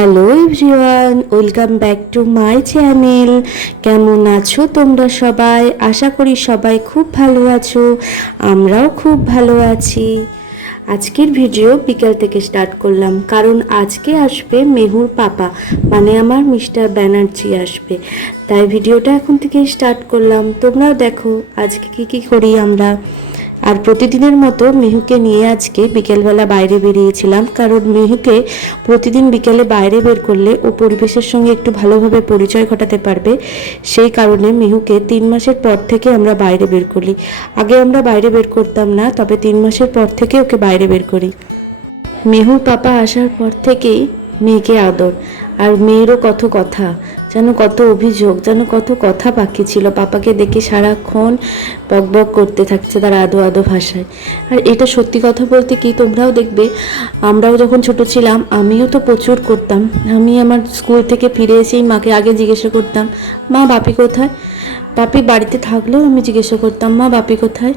Hello everyone, welcome back to my channel. কেমন আছো তোমরা সবাই? আশা করি সবাই খুব ভালো আছো, আমরাও খুব ভালো আছি। আজকের ভিডিও বিকেল থেকে স্টার্ট করলাম, কারণ আজকে আসবে মেহুর পাপা মানে আমার মিস্টার ব্যানার্জি আসবে। তাই ভিডিওটা এখন থেকে স্টার্ট করলাম। তোমরাও দেখো আজকে কি কি করি আমরা। আর প্রতিদিনের মতো মিহুকে নিয়ে আজকে বিকেলবেলা বাইরে বেরিয়েছিলাম। কারণ মিহুকে প্রতিদিন বিকেলে বাইরে বের করলে ও পরিবেশের সঙ্গে একটু ভালোভাবে পরিচয় ঘটাতে পারবে। সেই কারণে মিহুকে তিন মাসের পর থেকে আমরা বাইরে বের করি। আগে আমরা বাইরে বের করতাম না, তবে তিন মাসের পর থেকে ওকে বাইরে বের করি। মেহুর পাপা আসার পর থেকেই মেয়েকে আদর। আর মেয়েরও কত কথা, যেন কত অভিযোগ, যেন কত কথা বাকি ছিল। পাপাকে দেখে সারাক্ষণ বক বক করতে থাকছে তার আদো আদো ভাষায়। আর এটা সত্যি কথা বলতে কি তোমরাও দেখবে, আমরাও যখন ছোট ছিলাম, আমিও তো প্রচুর করতাম। আমি আমার স্কুল থেকে ফিরে এসেই মাকে আগে জিজ্ঞাসা করতাম, মা, বাপি কোথায়? বাপি বাড়িতে থাকলেও আমি জিজ্ঞাসা করতাম, মা, বাপি কোথায়?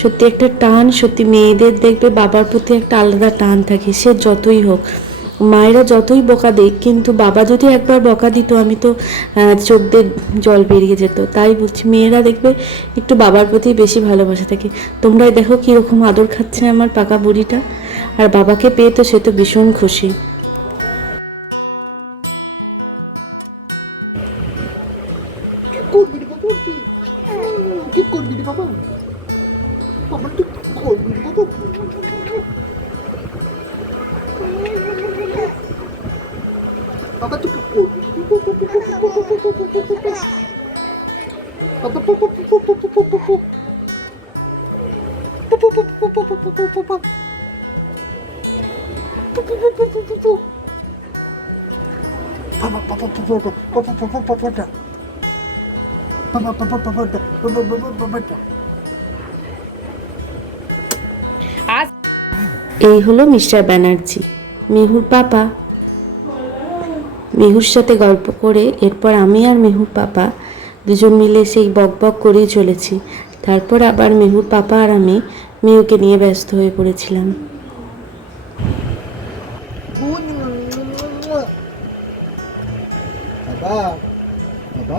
সত্যি একটা টান, সত্যি মেয়েদের দেখবে বাবার প্রতি একটা আলাদা টান থাকে, সে যতই হোক। মায়েরা যতই বকা দেয় কিন্তু বাবা যদি একবার বকা দিত, আমি তো চোখ দিয়ে জল বেরিয়ে যেত। তাই বলছি, মেয়েরা দেখবে একটু বাবার প্রতি বেশি ভালোবাসা থাকে। তোমরাই দেখো কীরকম আদর খাচ্ছে আমার পাকা বুড়িটা। আর বাবাকে পেয়ে তো সে তো ভীষণ খুশি। করবি বাবা? বাবা? এই হলো মিস্টার ব্যানার্জি, মেহুর পাপা। মেহুর সাথে গল্প করে এরপর আমি আর মেহুর পাপা দুজন মিলে সেই বক বক করেই চলেছি। তারপর আবার মেহুর পাপা আর আমি মেহুকে নিয়ে ব্যস্ত হয়ে পড়েছিলাম। বাবা বাবা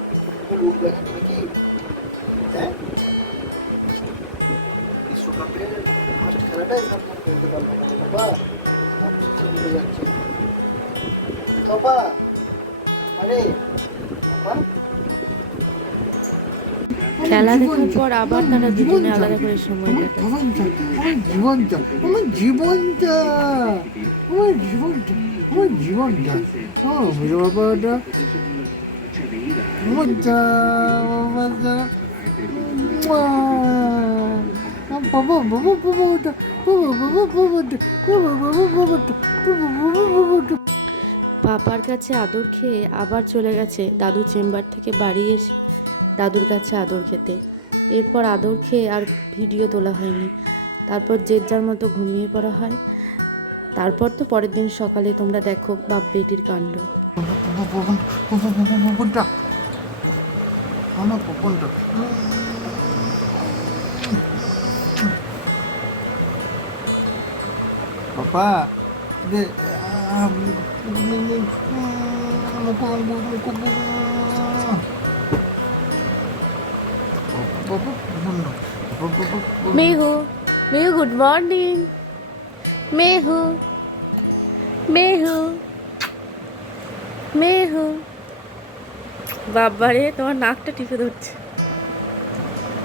না। যাচ্ছে আরে বাবা খেলা দেখার পর আবার তারা দুজনে আলাদা করে সময় কাটায়। আমার জীবনটা আমার জীবনটা আমার জীবনটা আমার জীবনটা আমার বাবাটা মজা মজা। বাবা বাবা বাবাটা পাপার কাছে আদর খেয়ে আবার চলে গেছে দাদু চেম্বার থেকে বাড়ি এসে দাদুর কাছে আদর খেতে। এরপর আদর খেয়ে আর ভিডিও তোলা হয়নি। তারপর যে যার মতো ঘুমিয়ে পড়া হয়। তারপর তো পরের দিন সকালে তোমরা দেখো বাপ বেটির কাণ্ড। দে মেহু মেহু গুড মর্নিং মেহু মেহু মেহু। বাবারে তোমার নাকটা টিপে ধরছে।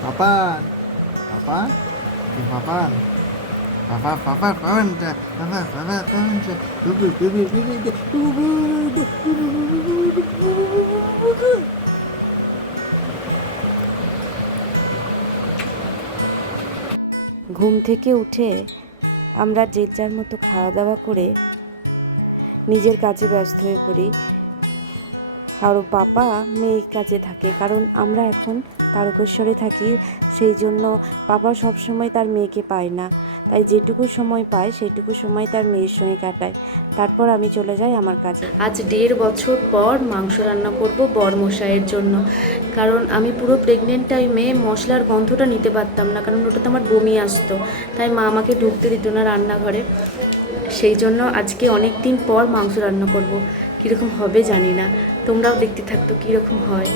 পাপান পাপান পাপান? ঘুম থেকে উঠে আমরা যে যার মতো খাওয়া দাওয়া করে নিজের কাজে ব্যস্ত হয়ে পড়ি। আর ওর পাপা মেয়ের কাজে থাকে, কারণ আমরা এখন তারকেশ্বরে থাকি, সেই জন্য পাপা সবসময় তার মেয়েকে পায় না। তাই যেটুকু সময় পায় সেটুকু সময় তার মেয়ের সঙ্গে কাটায়। তারপর আমি চলে যাই আমার কাজে। আজ দেড় বছর পর মাংস রান্না করব বর মশাইয়ের জন্য। কারণ আমি পুরো প্রেগনেন্ট টাইমে মশলার গন্ধটা নিতে পারতাম না, কারণ ওটাতে আমার বমি আসতো। তাই মা আমাকে ঢুকতে দিত না রান্নাঘরে। সেই জন্য আজকে অনেক দিন পর মাংস রান্না করব। কীরকম হবে জানি না। তোমরাও দেখতে থাকতো কীরকম হয়।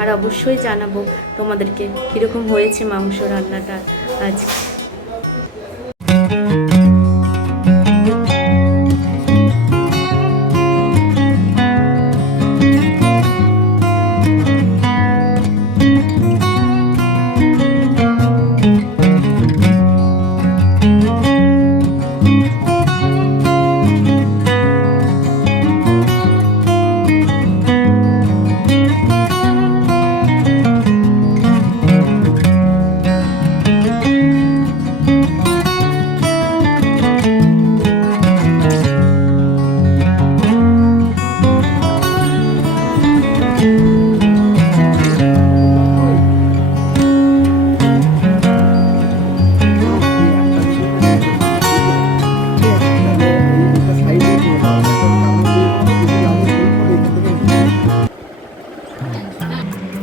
আর অবশ্যই জানাব তোমাদেরকে কীরকম হয়েছে মাংস রান্নাটা আজকে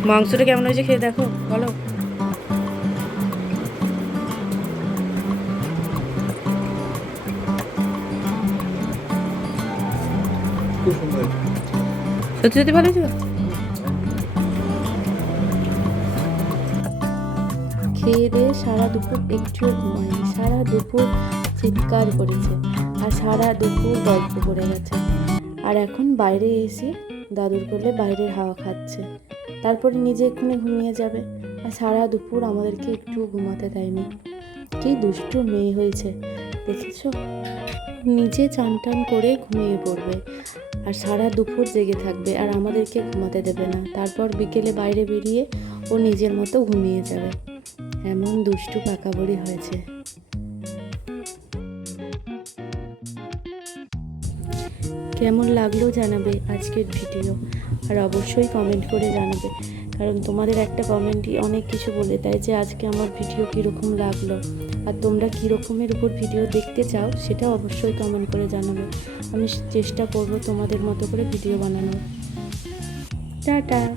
মাংসটা কেমন হয়েছে খেয়ে দেখো বলো। সত্যি সত্যি ভালো হয়েছিল? খেয়ে দিয়ে সারা দুপুর একটুও ঘুমায়নি সারা দুপুর চিৎকার করেছে আর সারা দুপুর গল্প করে গেছে। আর এখন বাইরে এসে দাদুর কোলে বাইরের হাওয়া খাচ্ছে। তারপরে নিজে এক্ষুনি ঘুমিয়ে যাবে। আর সারা দুপুর আমাদেরকে একটু ঘুমাতে দেয়নি। কি দুষ্টু মেয়ে হয়েছে, দেখেছ? নিজে চান টান করে ঘুমিয়ে পড়বে। আর সারা দুপুর জেগে থাকবে আর আমাদেরকে ঘুমাতে দেবে না। তারপর বিকেলে বাইরে বেরিয়ে ও নিজের মতো ঘুমিয়ে যাবে। এমন দুষ্টু পাকাবড়ি হয়েছে। কেমন লাগল জানাবে আজকের ভিডিও। আর অবশ্যই কমেন্ট করে জানাবে। কারণ তোমাদের একটা কমেন্টই অনেক কিছু বলে দেয় যে, আজকে আমার ভিডিও কীরকম লাগল? আর তোমরা কী রকমের উপর ভিডিও দেখতে চাও সেটা অবশ্যই কমেন্ট করে জানাবে। আমি চেষ্টা করব তোমাদের মতো করে ভিডিও বানানোর। টাটা!